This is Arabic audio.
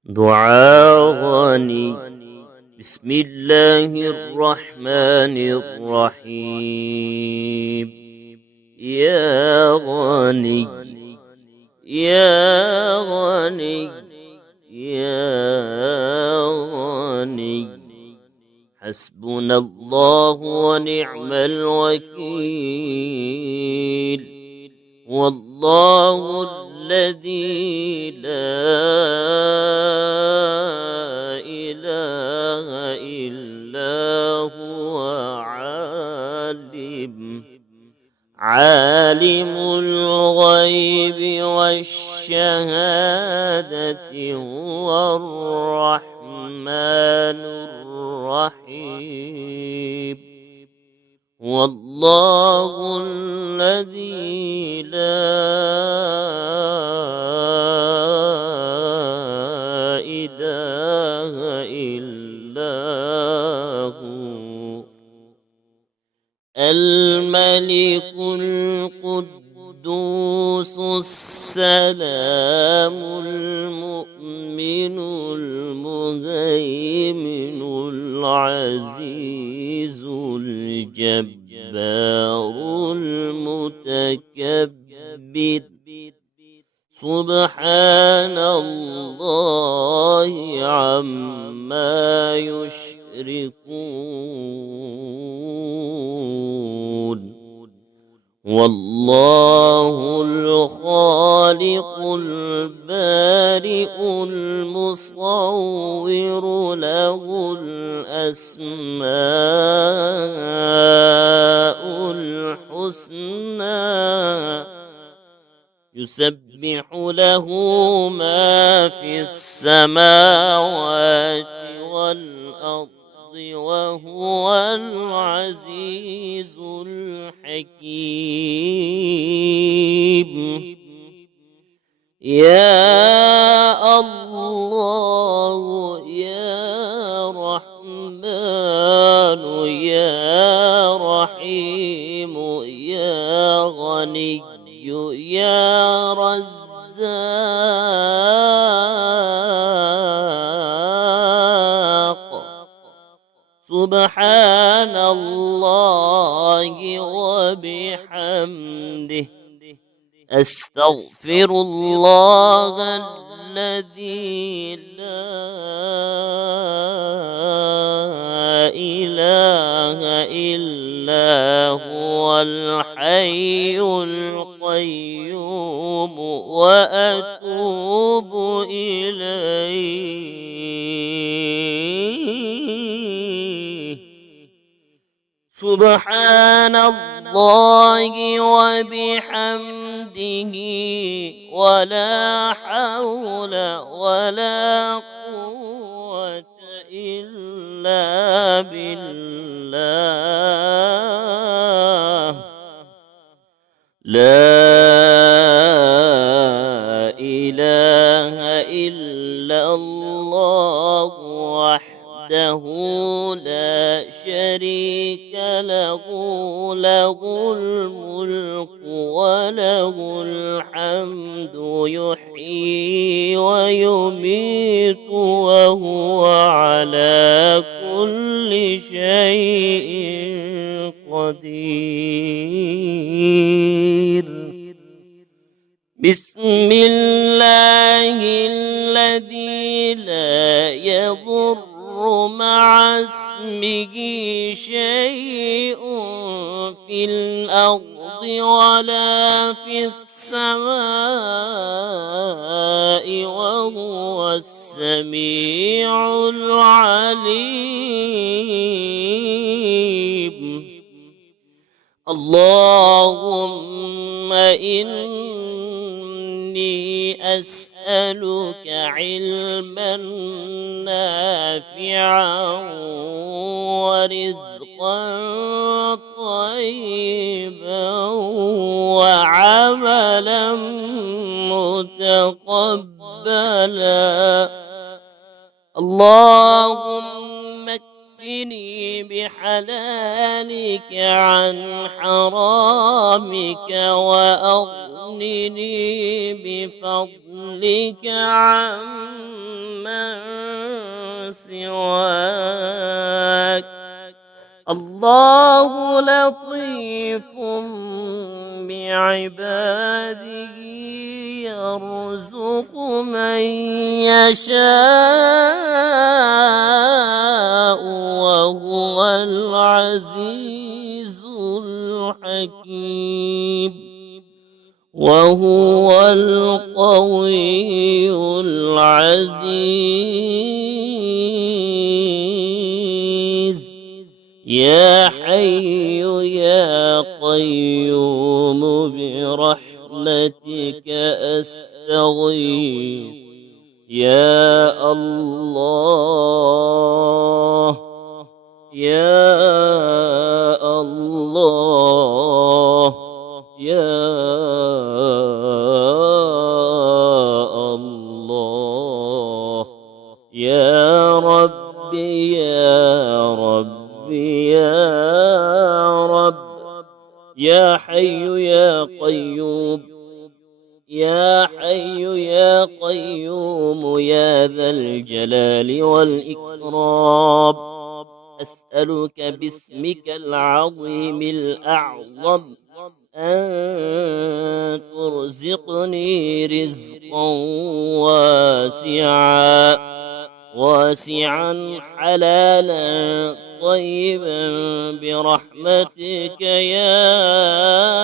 دعاء غني. بسم الله الرحمن الرحيم. يا غني يا غني يا غني، حسبنا الله ونعم الوكيل. والله الذي لا إله إلا هو عالم الغيب والشهادة، هو الرحمن الرحيم. والله الذي لا إله إلا هو الملك القدوس السلام المؤمن المهيمن العزيز الجبار المتكبر، سبحان الله عما يشركون. والله الخالق البارئ المصور، له الأسماء الحسنى، يسبح له ما في السماوات والأرض، وهو العزيز الحكيم. يا الله يا رحمن يا رحيم يا غني يا رزاق، سبحان الله وبحمده، أستغفر الله الذي لا إله إلا هو الحي القيوم، وأتوب إليه. سبحان الله وبحمده، ولا حول ولا قوة إلا بالله. لا إله إلا الله وحده لا شريك له، له الملك وله الحمد، يحيي ويميت وهو على كل شيء قدير. بسم الله الذي لا يضر مع اسمه شيء في الأرض ولا في السماء، وهو السميع العليم. اللهم إني أسألك علما نافعا ورزقا طيبا وعملا متقبلا. اللهم اكفني بحلالك عن حرامك، وأغنني بفضلك عمن والله لطيف بعباده يرزق من يشاء وهو العزيز الحكيم وهو القوي العزيز يا حي يا قيوم برحمتك أستغيث يا الله يا الله يا الله يا ربي يا ربي يا رب يا حي يا قيوم يا حي يا قيوم يا ذا الجلال والإكرام أسألك باسمك العظيم الأعظم أن ترزقني رزقا واسعا حلالا طيبا برحمتك يا